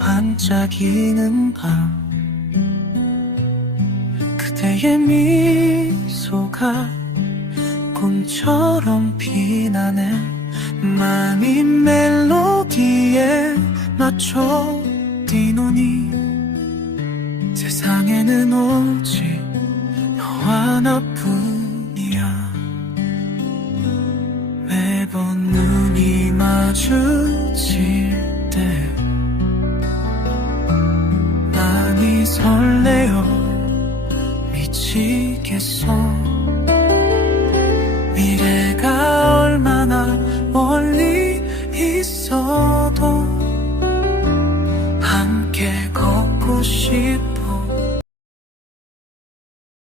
반짝이는 밤 그대의 미소가 꿈처럼 피나네. 마음이 멜로디에 맞춰 뛰노니. 세상에는 오직 너와 나뿐이야. 매번 눈이 마주 설레어 미치겠어. 미래가 얼마나 멀리 있어도 함께 걷고 싶어